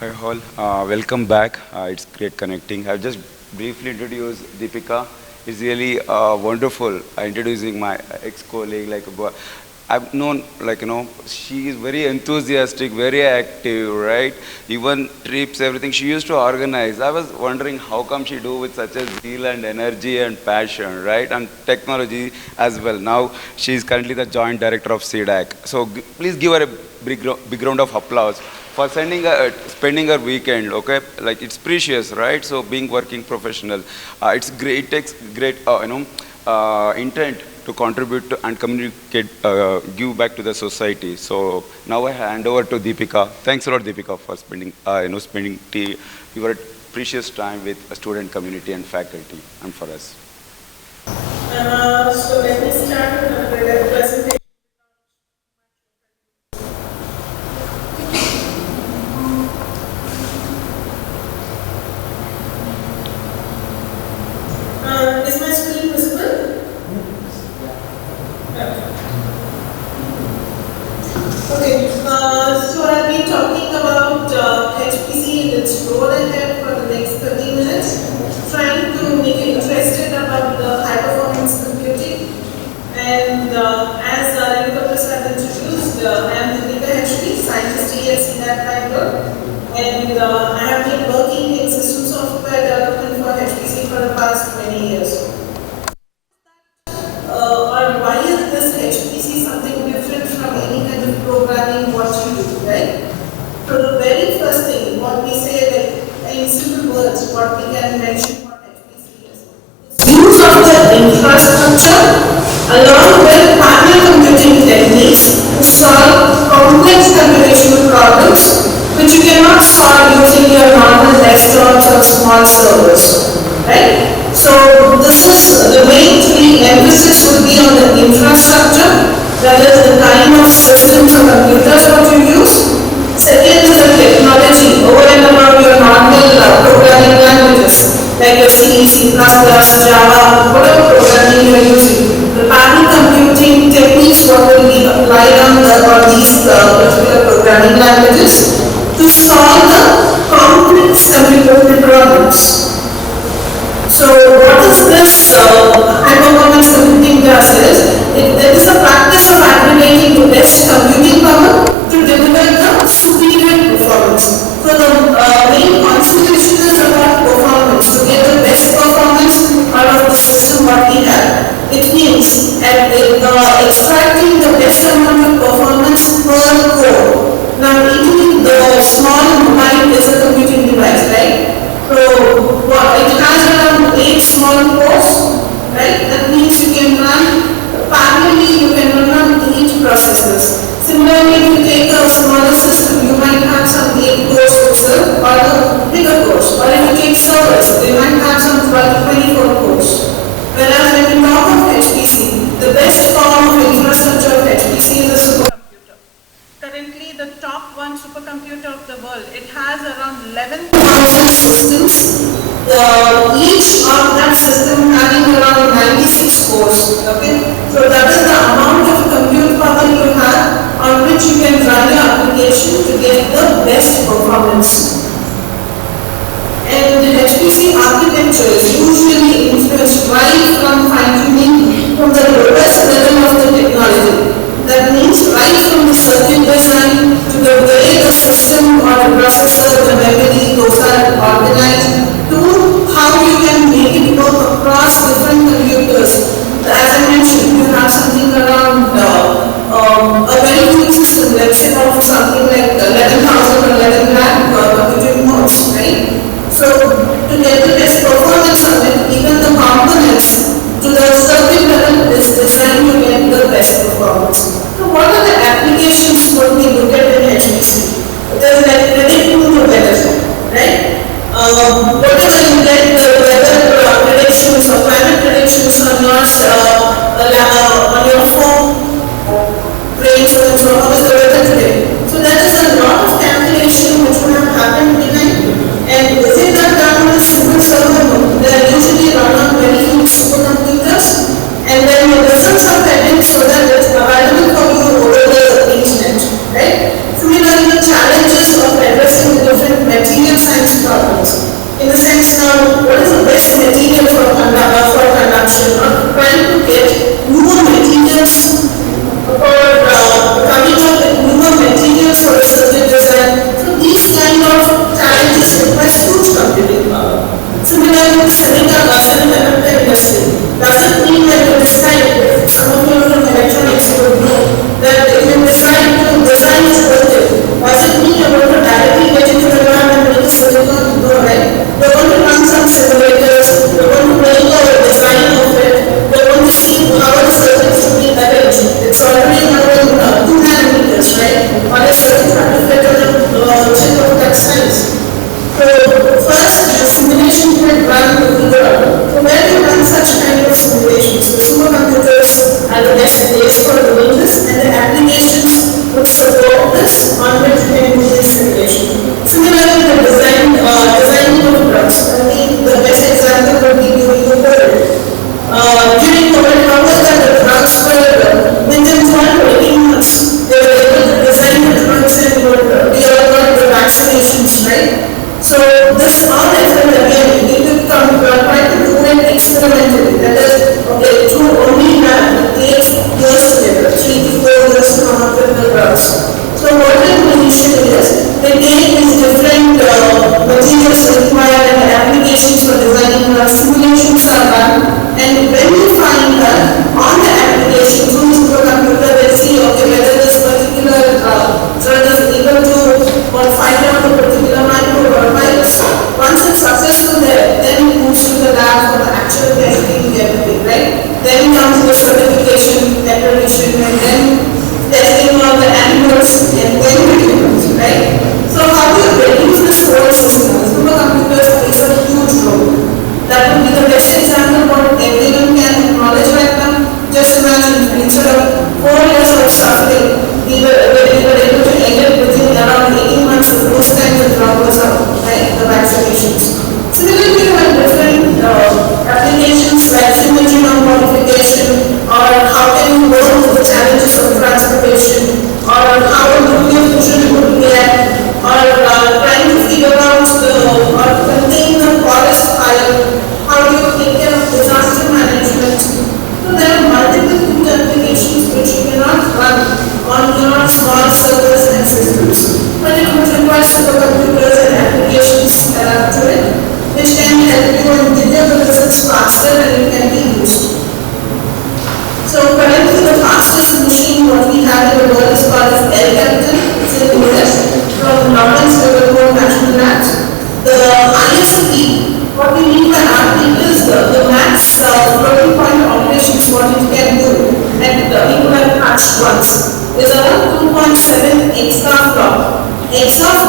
Hi all, welcome back. It's great connecting. I've just briefly introduced Deepika. It's really wonderful introducing my ex-colleague. I've known, she is very enthusiastic, very active, right? Even trips, everything she used to organize. I was wondering how come she do with such a zeal and energy and passion, right? And technology as well. Now she is currently the joint director of CDAC. So please give her a big round of applause for spending her weekend, okay? Like it's precious, right? So being working professional, it's great, it takes great, intent to contribute to and communicate, give back to the society. So now I hand over to Deepika. Thanks a lot, Deepika, for spending your precious time with a student community and faculty and for us. So let me start with the presentation. Is my screen visible? Okay. So I'll be talking about HPC and its road ahead for the next 30 minutes, trying to make you interested about the high performance computing. And as Deepika had introduced, I am DeepikaHV, scientist here at CDAC Bangalore, and I have been working in system software development for HPC for the past many years. Or why is this HPC something different from any kind of programming what you do, right? So the very first thing, what we say, like in simple words, what we can mention what HPC is. Use of the infrastructure along with parallel computing techniques to solve complex computational problems which you cannot solve using your normal desktops or small servers, right? So this is the main three emphasis would be on the infrastructure, that is the kind of systems or computers what you use. Second is the technology over and above your normal programming languages like your C, C++, Java, whatever programming you are using. The parallel computing techniques what will be applied on these particular programming languages to solve the complex computational problems. So what is this high performance computing does is, it is the practice of aggregating the best computing power to deliver the superior performance. So the main concentration is about performance, to get the best performance out of the system what we have. It means extracting the best amount of performance per core. Now even the small mobile is a computing device, right? So it has around 8 small cores, right? That means you can run parallelly, you can run 8 processes. Similarly, if you take a smaller system, you might have some 8 cores itself or the bigger cores. Or if you take servers, they might have some 12 to 24 cores. Whereas when we talk of HPC, the best form of infrastructure of HPC is a supercomputer. Currently, the top one supercomputer of the world, it has around 11,000 systems. Each of that system having around 96 cores. Okay, so that is the amount of compute power you have on which you can run your application to get the best performance. And the HPC architecture is usually influenced right from fine-tuning from the lowest level of the technology. That means right from the circuit design to the way the system or the processor, the memory, those are organized, to how you can make it work across different computers. As I mentioned, you have something around a very huge system, let's say of something like 11,000 or 11 lakh computing nodes, right? So to get the best performance of it, even the components to the circuit level is designed to get the best performance. So what are the applications what we look at in HPC? There's like predicting the weather, right? Whatever you get the weather predictions or climate predictions on your phone, rains and so how is the weather today? So there is a lot of calculation which would have happened behind. And is it not done on a simple server? No. They are usually run on very huge supercomputers, and then the results are pending so that it's available for you over the internet, right? Similarly, the challenges of addressing the different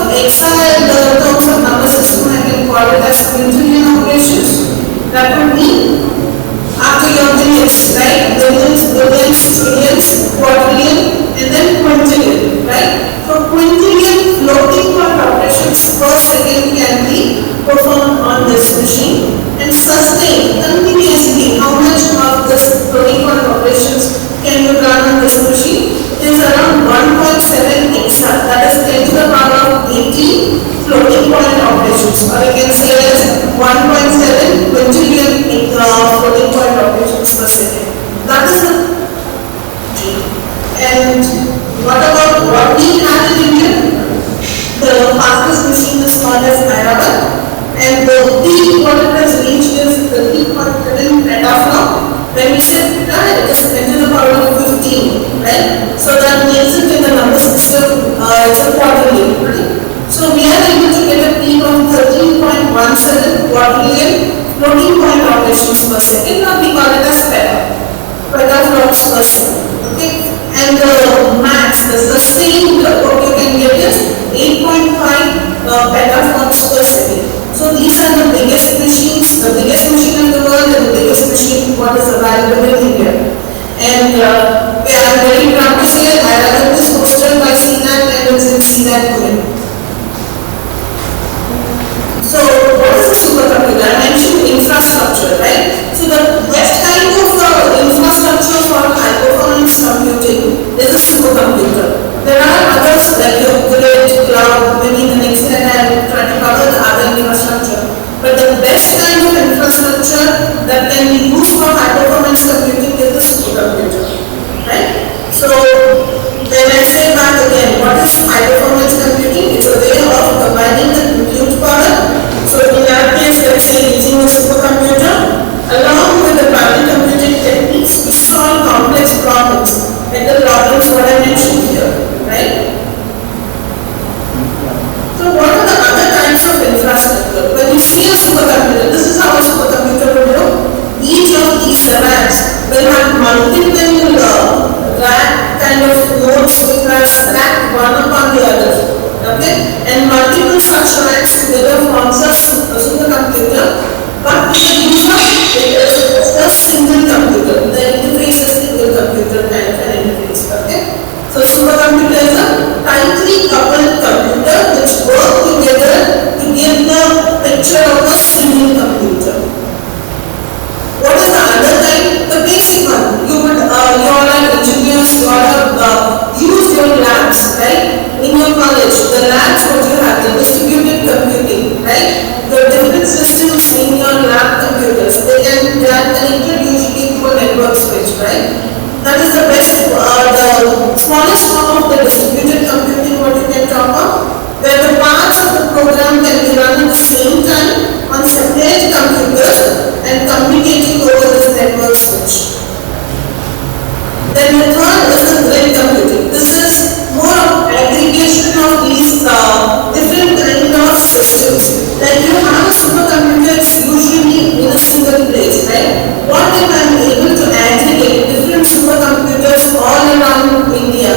XI terms of number system, I can call it as quintillion operations. That would mean after your billions, right? Billions, billions, trillions, quadrillion, and then quintillion, right? So quintillion floating point operations per second can be performed on this machine and sustain continuously. How much of this floating point operations can you run on this machine? It is around 1.7 exa, that is 10 to the power of 18 floating point operations, or you can say as 1.7 quintillion floating point operations per second. That is the and what about what we have in India? The fastest machine is called as Hyderabad, and the peak what it has reached is the peak what it is petaflop. When we say peta, it is 10 to the power of 15, right? So that makes it in the number system, it's a quadrillion, right? So we are able to get a peak of 13.17 quadrillion floating point operations per second, or we call it as petaflops per second, okay? And the max, the sustained what you can get is 8.5 petaflops per second. So these are the biggest machines, the biggest machine in the world, and the biggest machine what is available in India. And I am very proud to say Hyderabad is hosted by CDAC and it's in CDAC today. So what is a supercomputer? I mentioned infrastructure, right? So the best kind of infrastructure for high performance computing is a supercomputer. There are others like your grid, cloud, maybe the next time I try to cover the other infrastructure. But the best kind of infrastructure that can be used for high performance computing is the supercomputer, right? So when I say back again, what is high performance computing? It's a way of combining the compute power. So in our case, let's say using a supercomputer along with the primary computing techniques to solve complex problems, like the problems what I mentioned here, right? So what are the other kinds of infrastructure? When you see a supercomputer, this is how a supercomputer will look. Each of these racks will have multiple rack kind of nodes which are stacked one upon the other, okay? And multiple such racks together forms a supercomputer. But with the user, it is a single computer. The interface is single computer kind of an interface, okay? So supercomputer is a tightly coupled computer which work together to give the picture of a single computer. What is the other kind? The basic one. You all are engineers, you all have used your labs, right? In your college, the labs what you have, the distributed computing, right? The different systems in your lab computers, they are connected usually to a network switch, right? That is the best, the smallest form of the distributed computing what you can talk about, where the parts of the program can be run at the same time on separate computers and communicating over this network switch. Then the third is the grid computing. This is more of aggregation of these different kind of systems. Like you have a supercomputer, it's usually in a single place, right? What if I am able to aggregate different supercomputers all around India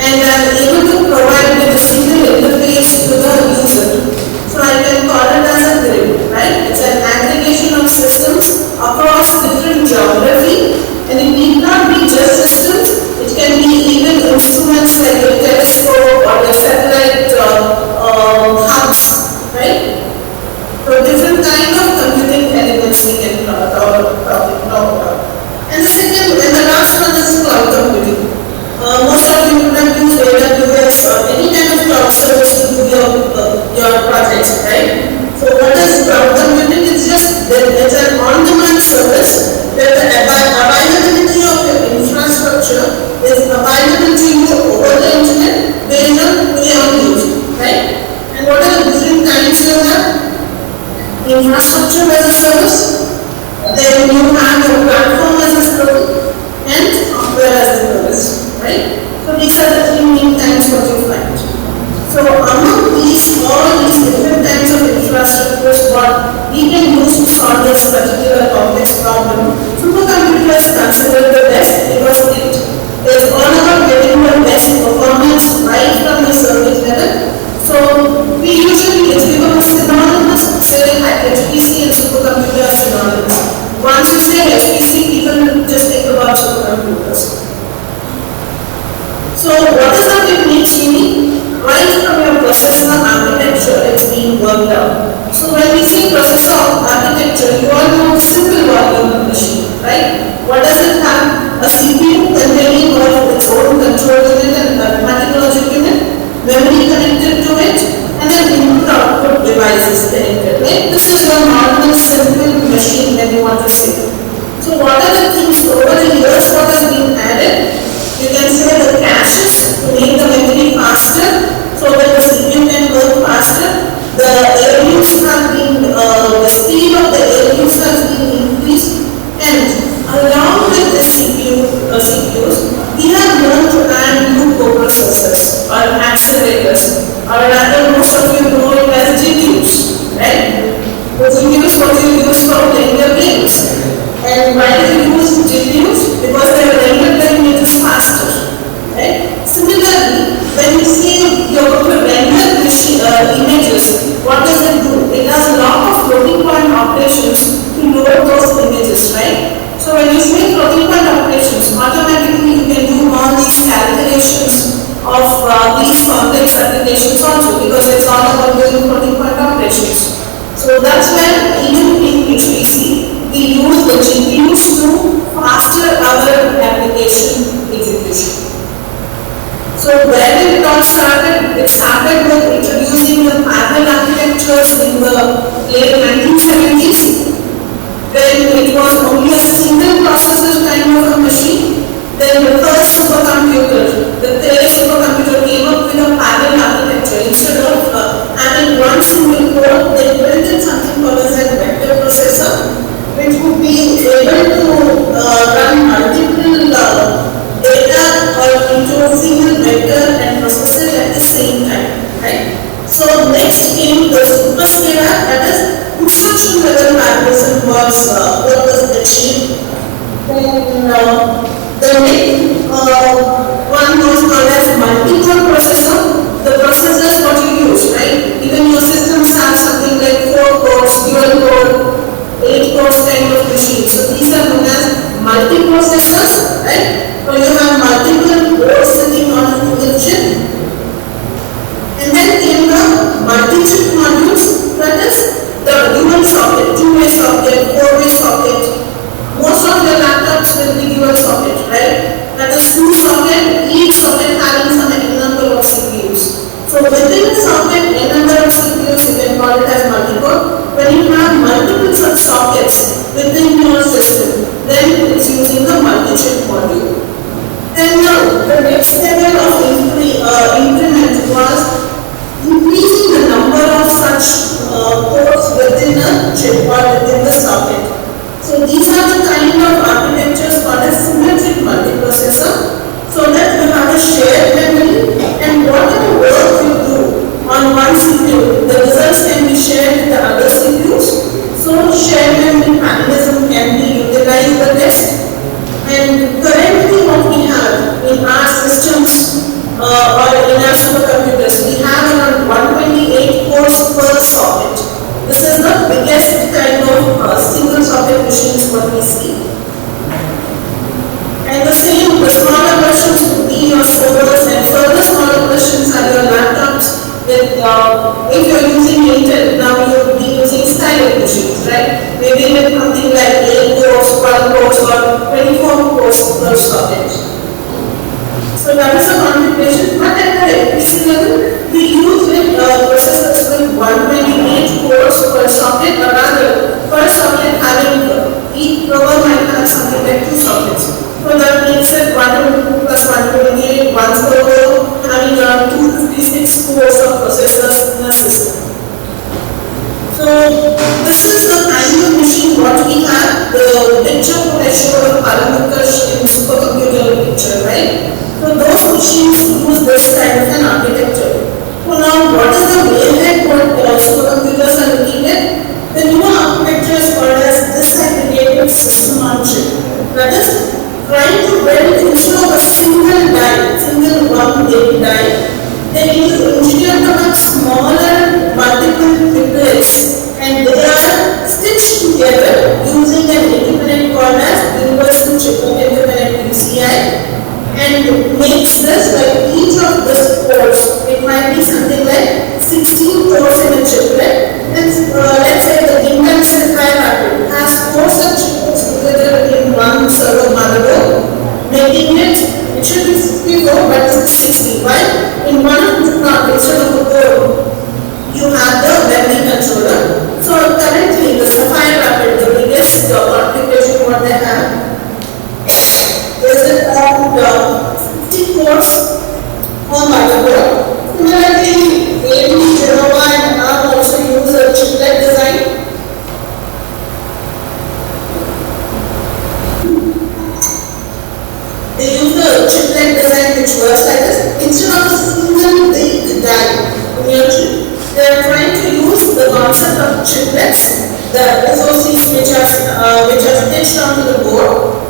and I am able to provide with a single interface to the user? So I can call it as a grid, right? It's an aggregation of systems across different geography, and it need not be just systems, it can be even instruments like a telescope or a satellite hubs, right? So different kind of computing elements we can talk about. And the second and the last one is cloud computing. Most of you would have used AWS or any kind of cloud service to do your projects, right? So what is cloud computing? It's just it's an on-demand service where the availability of your infrastructure is available to you over the internet based on your use, right? And what are the different kinds you have? Infrastructure as a service, then you have your platform as a service, and software as a service, right? So these are the three main kinds what you find. So among these, all these different kinds of infrastructures what we can use to solve this particular complex problem, supercomputer is considered the best because it is all about getting the best performance right from the circuit level. So worked out. So when we say processor architecture, you all know simple volume machine, right? What does it have? A CPU containing of its own control unit and arithmetic logic unit, memory connected to it, and then input-output devices connected, right? This is your normal simple machine that you want to say. So what are the things over the years what has been added? You can say the caches to make the memory faster, so that the CPU can work faster. The ALUs have been, the speed of the ALUs has been increased, and along with the CPUs, we have learned to add new coprocessors or accelerators, or rather most of you know it as GPUs, right? The GPUs what you use for playing your games. And why do you use GPUs? Because their render time is faster, right? Similarly, when you see your render images, what does it do? It has a lot of floating point operations to load those images, right? So when you say floating point operations, automatically you can do all these calculations of these complex applications also, because it's all about doing floating point operations. So that's where even in HPC, we use the GPUs to faster our application execution. So where did it all started? It started with introducing the parallel architectures in the late 1970s. Then it was only a single processor kind of a machine. Then the first supercomputer, the Cray supercomputer, came up with a parallel architecture. Instead of having one single core, they built in something called as a vector processor, which would be able to run multiple data or into a single vector and process it at the same time, right? So next came the superscalar, that is instruction level parallelism was what was achieved. Then the next one was called as multi-core processor. The processors what you use, right? Even your systems have something like 4 cores, dual core, 8 cores kind of machines. So these are known as multi-processors, right? So you have multiple cores sitting on a single chip. And then came the multi-chip modules, that is the dual socket, 2-way socket, 4-way socket. Most of your laptops will be dual socket, right? That is 2 socket, each socket having some n number of CPUs. So within a socket, n number of CPUs, you can call it as multi-core. When you have multiple such sockets within your system, then it's using the multi-chip module. Then now, the next level of increment was increasing the number of such cores within a chip or within the socket. So these are the kind of architectures called as symmetric multiprocessor, so that you have a shared memory, and whatever work you do on one CPU, the results can be shared with the other CPUs. So shared memory mechanism can be utilized the test. And currently what we have in our systems or in our supercomputers, we have around 128 cores per socket. This is the biggest kind of single socket machines what we see. And the same, the smaller versions would be your servers, and further smaller versions are your laptops. With, if you're using Intel, now you would be using Skylake machines, right? Maybe with something like 8 cores, 12 cores, or 24 cores per socket. So that is a configuration, but at the HPC level, we use processors with 128 cores per socket, or rather, per socket having each program might have something like 2 sockets. So that makes it 122 plus 128, one server having around 256 cores of processors in a system. So this is the kind of machine what we have. The picture what I showed of Paramukhash in supercomputer picture, right? So those machines use this kind of an architecture. So now what is the way ahead what supercomputers are looking at? The new architecture is called as disaggregated system on chip. That is trying to build instead of a single die, single one big die, they use engineered to have smaller multiple triplets, and they are stitched together using an interconnect called as universal chiplet interconnect UCI, and makes this like each of these cores, it might be something like 16 cores in a chiplet, controller. So currently the Sapphire Rapid, the biggest configuration what they have is around 60 cores on motherboard. Similarly, AMD, Genova and ARM also use a chiplet design. They use the chiplet design which works like this. Instead of a single big die in your chip, they are trying to use the concept of chiplets, the SoCs which are stitched onto the board,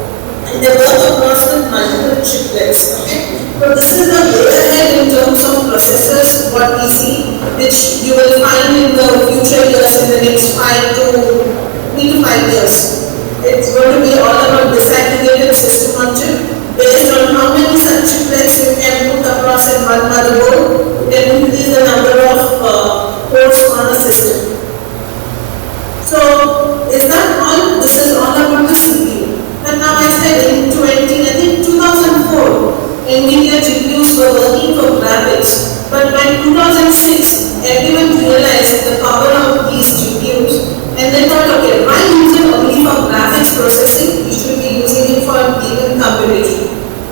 and they work across with multiple chiplets. Okay? So this is the way ahead in terms of processors, what we see, which you will find in the future years, in the next 3 to 5 years. It's going to be all about disaggregated system on chip. Based on how many such chiplets you can put across in one motherboard, you can increase the number of ports on a system. So, is that all? This is all about the CPU. But now I said in 2004, NVIDIA GPUs were working for graphics. But by 2006, everyone realized the power of these GPUs, and they thought, okay, why use it only for graphics processing? We should be using it for even computation.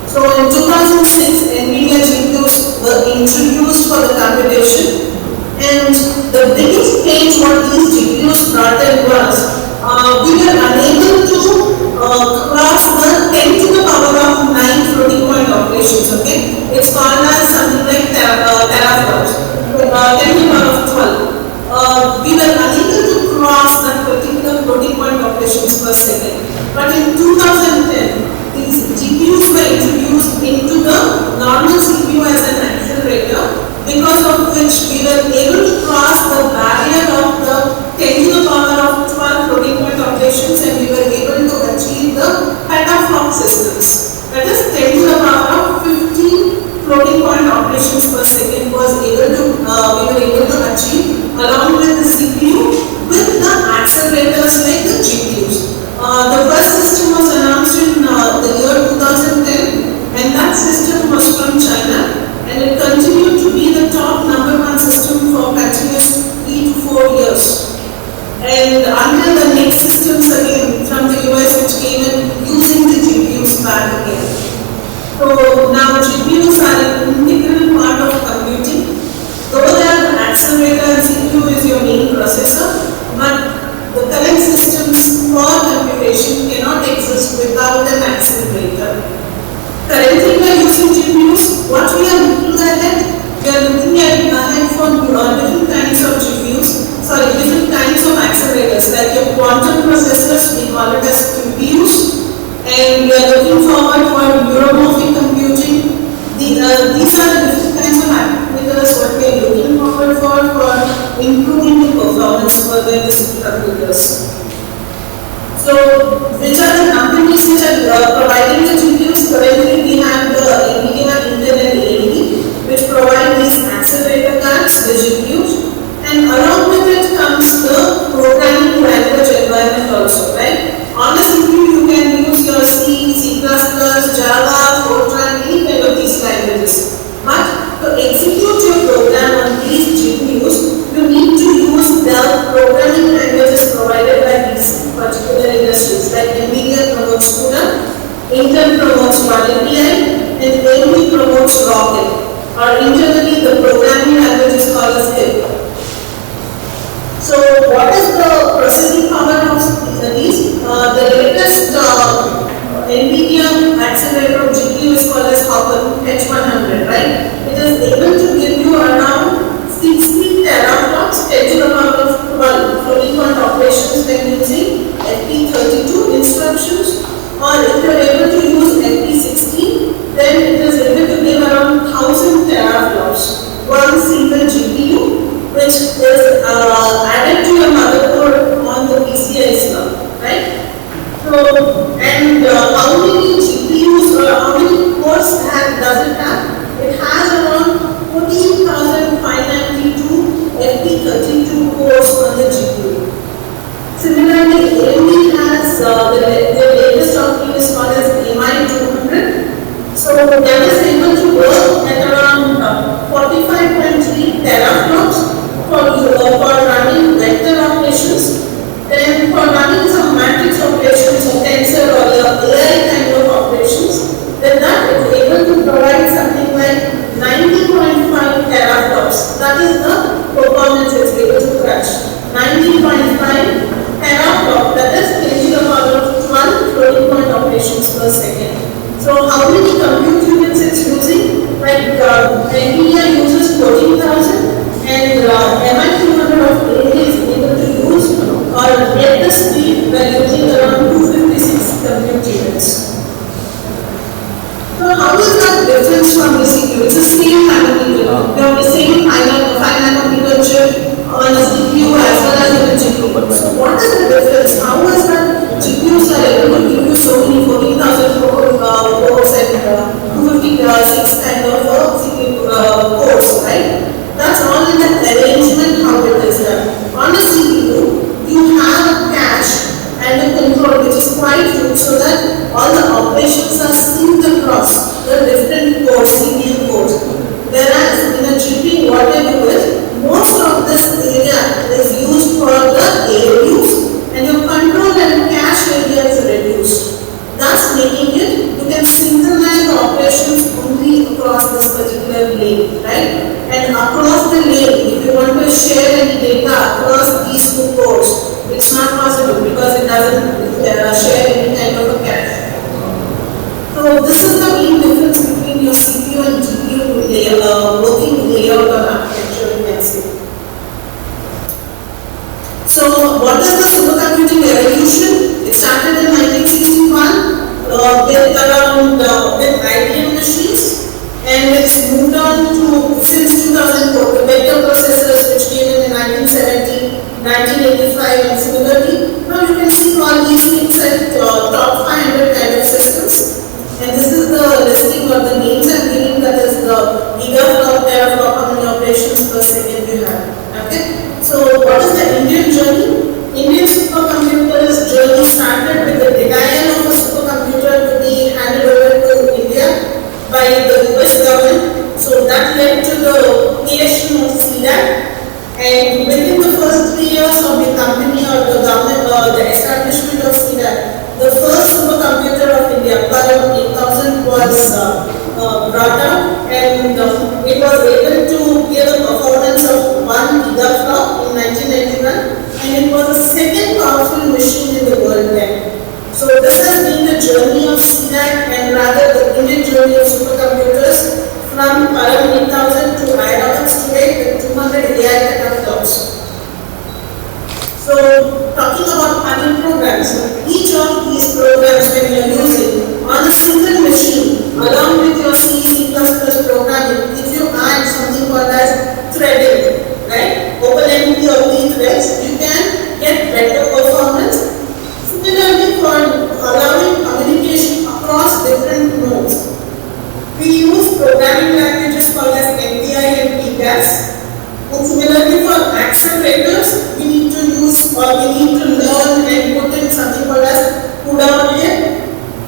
So in 2006, NVIDIA GPUs were introduced for the computation, and the biggest change what these GPUs brought in was we were unable to cross the 10 to the power of 9 floating point operations. Okay, it's called as something like teraflops, 10 to the power of 12. We were unable to cross that particular floating point operations per second. But in 2010, these GPUs were introduced into the normal CPU as an accelerator, because of which we were able to cross the barrier of the 10 to the power of 12 floating point operations, and we were able to achieve the petaflop systems. That is 10 to the power of 15 floating point operations per second was we were able to achieve along with the CPU with the accelerators like the GPUs. The first system was announced in the year 2010, and that system was from China, and it continued to be the top #1 system for continuous 3 to 4 years. And until the next systems again from the US which came in using the GPUs back again. So now GPUs are an integral part of computing. Though they are the accelerator and CPU is your main processor, but the current systems for computation cannot exist without an accelerator. Currently we are using GPUs. What we are looking ahead? We are looking ahead for different kinds of different kinds of accelerators, like your quantum processors, we call it as QPUs, and we are looking forward for neuromorphic computing. These are the different kinds of accelerators what we are looking forward for improving the performance for the computers. So, which are the companies which are providing the GPUs? Currently, we have the NVIDIA, Intel, and AMD, which provide these accelerator cards, the GPUs, and along with it comes the programming language environment also, right? On a CPU, you can use your C, C++, Java, Fortran, any kind of these languages. But to execute your program on these GPUs, you need to use the programming languages provided by these particular industries, like NVIDIA promotes CUDA, Intel promotes ValiAPI, and AMD promotes Rocket, or internally the programming language is called as HIP. So what is the processing power of these? The latest NVIDIA accelerator GPU is called as Hopper H100, right? It is able to give you around 60 teraflops, 10 to the power of 12 floating point operations when using FP32 instructions, or if you are able to use FP16, then it is able to give around 1000 teraflops, one single GPU, which is added to your motherboard on the PCI slot, right? So, and how many GPUs or how many cores does it have? It has around 14,592 FP32 cores on the GPU. Similarly, AMD has the latest offering is called as MI200. So that is able to work at around 45.3 teraflops for running a CPU as well as on a GPU. So what is the difference? How is that GPUs are able to give you so many 14,000 cores and 256 kind of CPU cores, right? That's all in the arrangement how it is done. On a CPU, you have a cache and a control which is quite huge so that all the operations are synced across the different cores, CPU cores. Whereas in a GPU, what they do is, most of this area is used for the ALUs and your control and cache area is reduced. Thus making it, you can synchronize the operations only across this particular lane, right? And across the lane, if you want to share any data across these two cores, it's not possible because it doesn't share any kind of a cache. So this is the main difference between your CPU and GPU working layout or architecture, you can say. So what is the supercomputing evolution? It started in 1961 with IBM machines, and it's moved on to since 2004 the vector processors which came in 1970, 1985, and similarly. Now you can see all these things at top 500 kind of systems. And this is the listing of the names I'm giving, that is the gigaflop, teraflop, how many operations per second you have. Okay? So what is the Indian journey? Indian supercomputers journey started with the denial of a supercomputer to be handed over to India by the US government. So that led to the creation of CDAC. And within the first 3 years of the company or the government or the establishment of CDAC, the first supercomputer of India, Param 8000, was brought up, and it was able to give a performance of 1 gigaflop in 1991, and it was the second powerful machine in the world then. So this has been the journey of CDAC, and rather the Indian journey of supercomputers from Param 8000 to Ionox today with 200 AI petaflops. So, talking about other programs, each of these programs when you are using on a single machine, along with your C, C++ programming, if you add something called as threading, right? OpenMP or P-threads, you can get better performance. Similarly, for allowing communication across different nodes, we use programming languages called as MPI and PCAS. And similarly, for accelerators, we need to use or we need to learn and put in something called as CUDA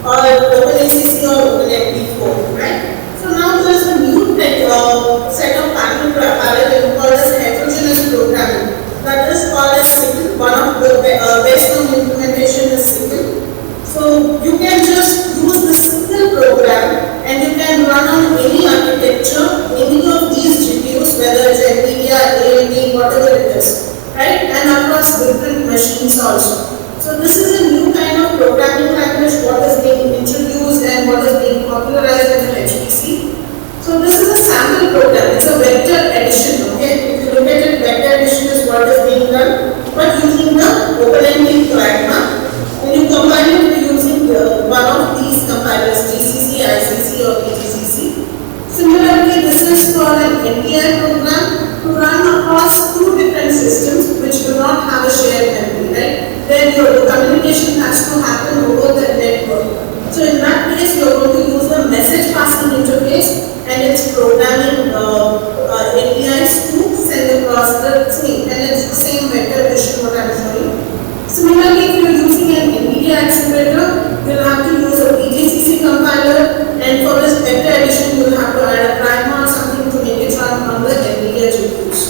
or OpenACC or OpenMP4, right? So now there is a new set of paradigm called as heterogeneous programming. That is called as SYCL. One of the best known implementation is SYCL. So you can just use the SYCL program and you can run on any architecture, any of these GPUs, whether it's NVIDIA, AMD, whatever it is, right? And across different machines also. So this is a new kind of programming language what is being introduced and what is being popularized in the HPC. So this is a sample program. It's a vector addition. Okay, if you look at it, vector addition is what is being done, but using the OpenMP pragma. When you combine it using one of these compilers, GCC, ICC, or PGCC. Similarly, this is for an NPI program to run across two different systems which do not have a shared memory, right? Where your communication has to happen over the network. So in that case, you are going to use the message passing interface and its programming APIs to send across the thing, and it's the same vector addition what I am showing. Similarly, if you are using an NVIDIA accelerator, you will have to use a PGCC compiler, and for this vector addition, you will have to add a pragma or something to make it run on the NVIDIA GPUs.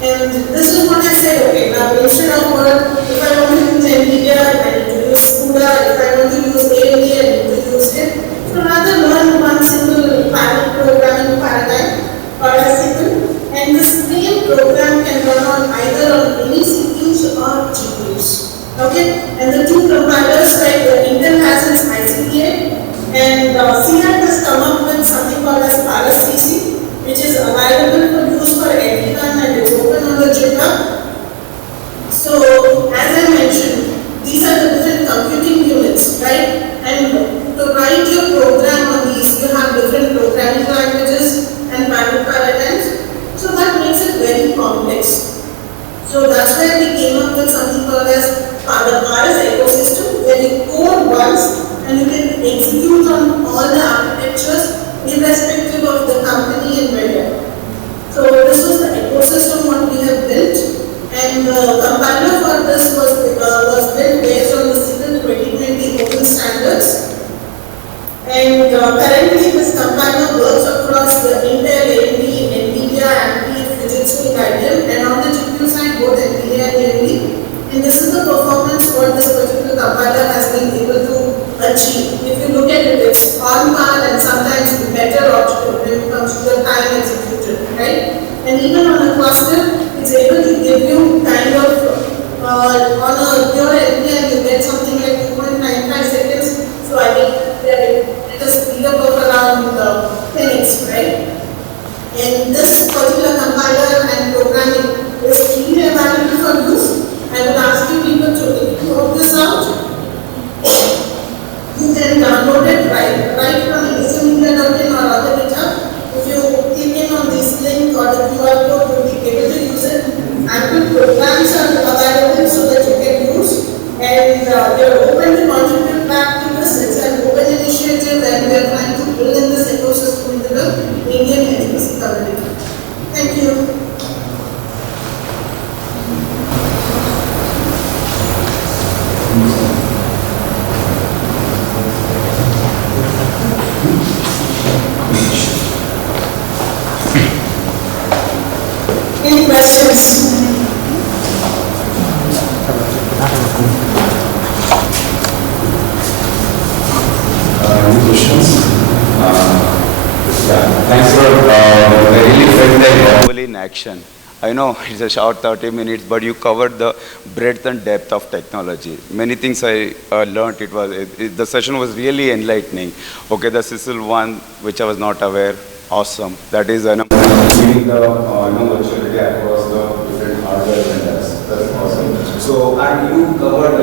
And this is what I said, okay, now instead of if I want to use NVIDIA, I need to use CUDA, if I want to use AMD, I need to use it. So rather learn one single parallel programming paradigm called as SYCL, and the same program can run on either on any CPUs or GPUs. Okay, and the two compilers like Intel has its ICPA, and CDAC has come up with something called as PowerCC, which is available for use for everyone and it's open on the GitHub. So as I mentioned, these are the different computing units, right? And to write your program on these, you have different programming languages and paradigms. So that makes it very complex. So that's where we came up with something called as the PaaS ecosystem, where you code once and you can execute on all the architectures irrespective of the company and vendor. So this was the ecosystem what we have built, and the compiler for this was built based on the CDAC 2020 open standards. And currently this compiler works across the Intel, AMD, NVIDIA, Ampere, Fujitsu, IBM, and on the GPU side both NVIDIA and AMD. And this is the performance what this particular compiler has been able to achieve. If you look at it, it's on par and sometimes better when it comes to the time executed, right? And even on a cluster, it's able to give you kind of on a pure NVIDIA you get something like 2.95 seconds. So I think it is speed up of around 10x, right? And this particular compiler and programming is freely available for use. I would ask you people to work this out. You can download it right from ASMedia.in or other data. If you click in on this link or the QR code, you'll be able to use it. Active programs are available so that you can use. And you're open to contribute back to this. It's an open initiative and we are trying to build in this ecosystem into the Indian HPC community. Thank you. Any questions? Any questions? Yeah, thanks for I really felt like globally in action. I know it's a short 30 minutes, but you covered the breadth and depth of technology. Many things I learned. The session was really enlightening. Okay, the CISL one, which I was not aware, awesome. That is giving the virtuality across the different hardware vendors. That's awesome. So, and you covered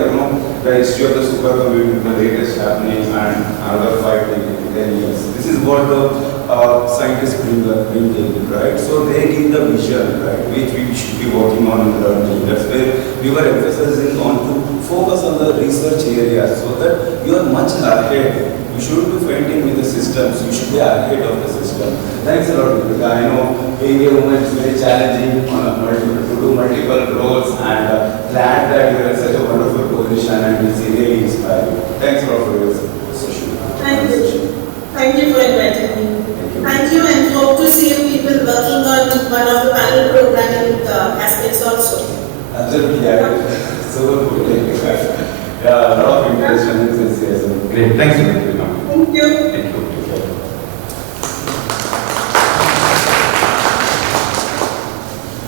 the history of the supercomputing, the latest happening, and another 5 to 10 years. This is what the scientists bring in, right? So they give the vision, right, which we should be working on in learning. That's where we were emphasizing on to focus on the research areas so that you are much ahead. You shouldn't be fighting with the systems. You should be ahead of the system. Thanks a lot, Deepika. I know being a woman is very challenging to do multiple roles, and glad that you are in such a wonderful position, and it's really inspiring. Thanks a lot for your session. Thank you. Thank you for inviting me. Thank you, and hope to see you people working on one of the panel programming aspects also. Absolutely, yeah. So good. Yeah, a lot of interest and enthusiasm. Great. Thanks for coming. Thank you.